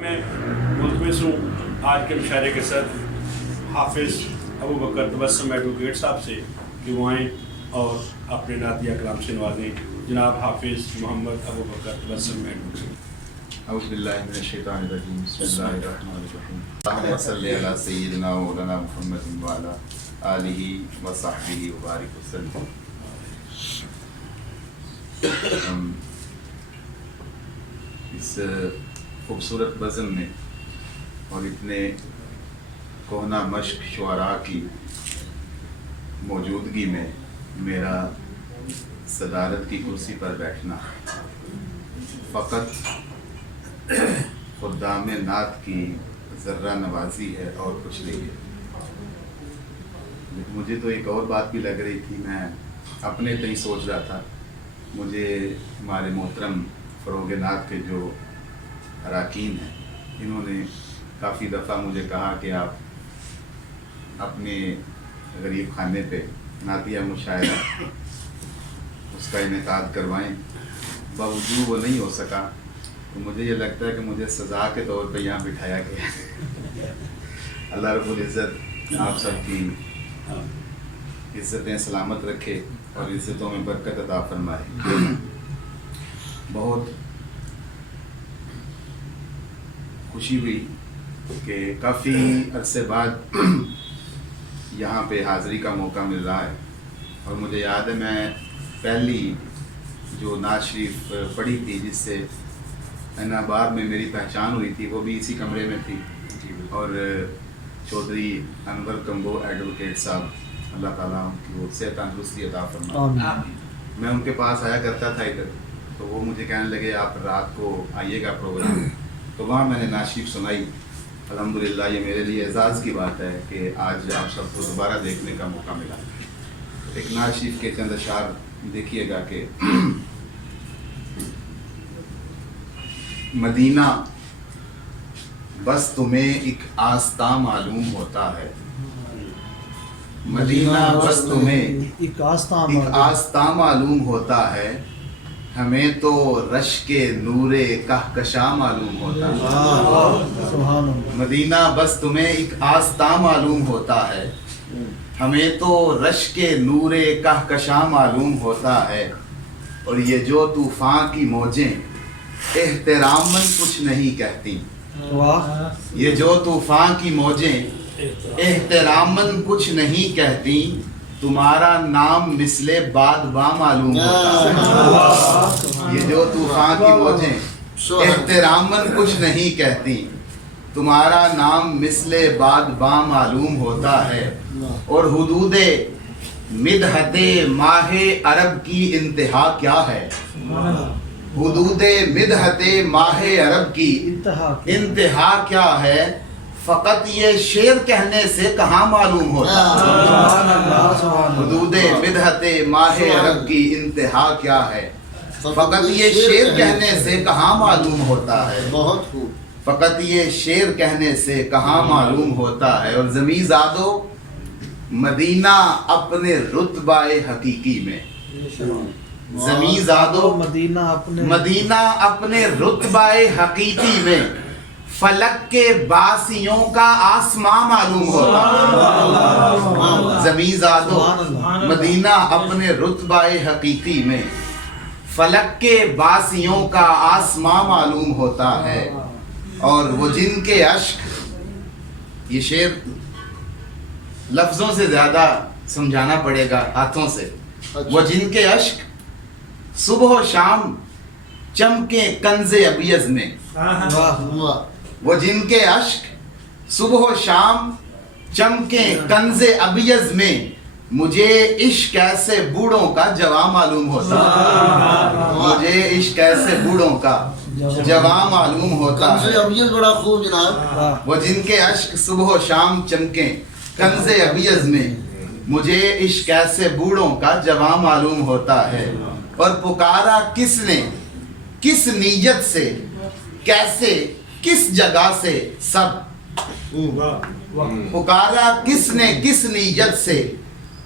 میں ملتمس ہوں آج کے مشاعرے کے ساتھ حافظ ابو بکر تبسم ایڈوکیٹ صاحب سے کہ وہ آئیں اور اپنے نعتیہ کلام سے نوازیں. جناب حافظ محمد ابو بکر تبسم ایڈوکیٹ. اعوذ باللہ من الشیطان الرجیم. بسم اللہ الرحمن الرحیم. اللہم صلی علی سیدنا و مولانا محمد و علی آلہ و صحبہ و بارک وسلم. ہم اس خوبصورت بزم میں اور اتنے کوہنا مشق شعراء کی موجودگی میں میرا صدارت کی کرسی پر بیٹھنا فقط خدام نعت کی ذرہ نوازی ہے اور کچھ نہیں ہے. مجھے تو ایک اور بات بھی لگ رہی تھی. میں اپنے تئیں سوچ رہا تھا. مجھے ہمارے محترم فروغ نعت کے جو اراکین ہیں انہوں نے کافی دفعہ مجھے کہا کہ آپ اپنے غریب خانے پہ نعتیہ مشاعرہ اس کا انعقاد کروائیں. باوجود وہ نہیں ہو سکا تو مجھے یہ لگتا ہے کہ مجھے سزا کے طور پہ یہاں بٹھایا گیا. اللہ رب العزت آپ سب کی عزتیں سلامت رکھے اور عزتوں میں برکت عطا فرمائے. بہت خوشی ہوئی کہ کافی عرصے بعد یہاں پہ حاضری کا موقع مل رہا ہے. اور مجھے یاد ہے میں پہلی جو نعت شریف پڑھی تھی جس سے آباد میں میری پہچان ہوئی تھی وہ بھی اسی کمرے میں تھی. اور چودھری انور کمبو ایڈوکیٹ صاحب اللہ تعالیٰ ان کی وہ صحت تندرستی عطا فرمائے. میں ان کے پاس آیا کرتا تھا ادھر تو وہ مجھے کہنے لگے آپ رات کو آئیے گا پروگرام. تو وہاں میں نے نعت شریف سنائی. الحمدللہ یہ میرے لیے اعزاز کی بات ہے کہ آج آپ سب کو دوبارہ دیکھنے کا موقع ملا. ایک نعت شریف کے چند اشعار دیکھیے گا کہ مدینہ بس تمہیں ایک آستاں معلوم ہوتا ہے. مدینہ بس تمہیں ایک آستاں معلوم ہوتا ہے. ہمیں تو رش کے نور کہکشاں معلوم ہوتا ہے. مدینہ بس تمہیں ایک آستاں معلوم ہوتا ہے. ہمیں تو رش کے نور کہکشاں معلوم ہوتا ہے. اور یہ جو طوفان کی موجیں احتراماً کچھ نہیں کہتی. یہ جو طوفان کی موجیں احتراماً کچھ نہیں کہتی. تمہارا نام مثل بادباں معلوم ہوتا ہے. یہ جو طوفان کی موجیں احتراماً کچھ نہیں کہتی. تمہارا نام مثل بادباں معلوم ہوتا ہے. اور حدود مدحت ماہ عرب کی انتہا کیا ہے. حدود مدحت ماہ عرب کی انتہا کیا ہے. فقط یہ شعر کہنے سے کہاں معلوم ہوتا ہے. حدود مدحت ماہ عرب کی انتہا کیا ہے. فقط یہ شعر کہنے سے کہاں معلوم ہوتا ہے. بہت خوب. فقط یہ شعر کہنے سے کہاں معلوم ہوتا ہے. اور زمیں زادو مدینہ اپنے رتبہ حقیقی میں. زمیں زادو مدینہ اپنے رتبہ حقیقی میں. فلک کے باسیوں کا آسماں معلوم ہوتا ہے. زمیں زادو مدینہ اپنے رتبہ حقیقی میں. فلک کے باسیوں کا آسماں معلوم ہوتا ہے. اور وہ جن کے اشک, یہ شعر لفظوں سے زیادہ سمجھانا پڑے گا ہاتھوں سے. وہ جن کے اشک صبح و شام چمکے کنز ابیض میں. وہ جن کے اشک صبح و شام چمکے کنز ابیض میں. مجھے عشق ایسے بوڑھوں کا جواں معلوم ہوتا ہے. مجھے عشق ایسے بوڑھوں کا جواں معلوم ہوتا ہے. بڑا خوب جناب. وہ جن کے اشک صبح و شام چمکے کنز ابیض میں. مجھے عشق ایسے بوڑھوں کا جواں معلوم ہوتا ہے. اور پکارا کس نے کس نیت سے کیسے کس جگہ سے سب. پکارا کس نے کس نیت سے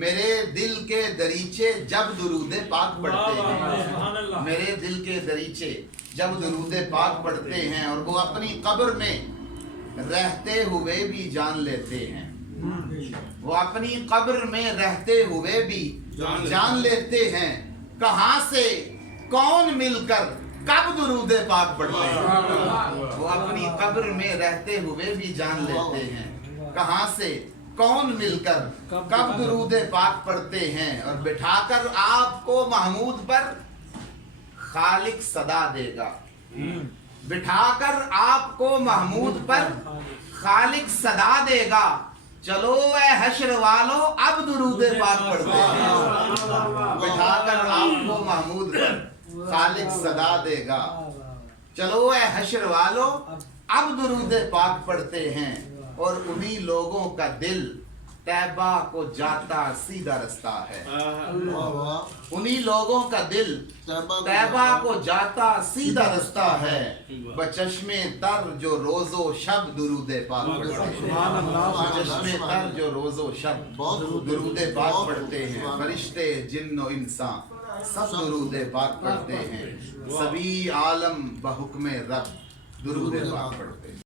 میرے دل کے دریچے جب درود پاک پڑھتے ہیں، میرے دل کے دریچے جب درود پاک پڑھتے ہیں اور وہ اپنی قبر میں رہتے ہوئے بھی جان لیتے ہیں، وہ اپنی قبر میں رہتے ہوئے بھی جان لیتے ہیں کہاں سے کون مل کر کب درود پاک پڑھتے ہیں، وہ اپنی قبر میں رہتے ہوئے بھی جان لیتے ہیں کہاں سے کون مل کر کب درود پاک پڑھتے ہیں، اور بٹھا کر آپ کو محمود پر خالق صدا دے گا، بٹھا کر آپ کو محمود پر خالق صدا دے گا، چلو اے حشر والو اب درود پاک پڑھتے ہیں، بٹھا کر آپ کو محمود پر خالق صدا دے گا، چلو اے حشر والو اب درود پاک پڑھتے ہیں، اور انہی لوگوں کا دل طیبہ کو جاتا سیدھا رستہ ہے، انہی لوگوں کا دل طیبہ کو جاتا سیدھا رستہ ہے، بچشم تر جو روز و شب درود پاک پڑھتے ہیں، بچشم تر جو روز و شب درود پاک پڑھتے ہیں، فرشتے جن و انسان سب درود پاک پڑھتے ہیں، سبھی عالم بحکم رب درود پاک پڑھتے ہیں۔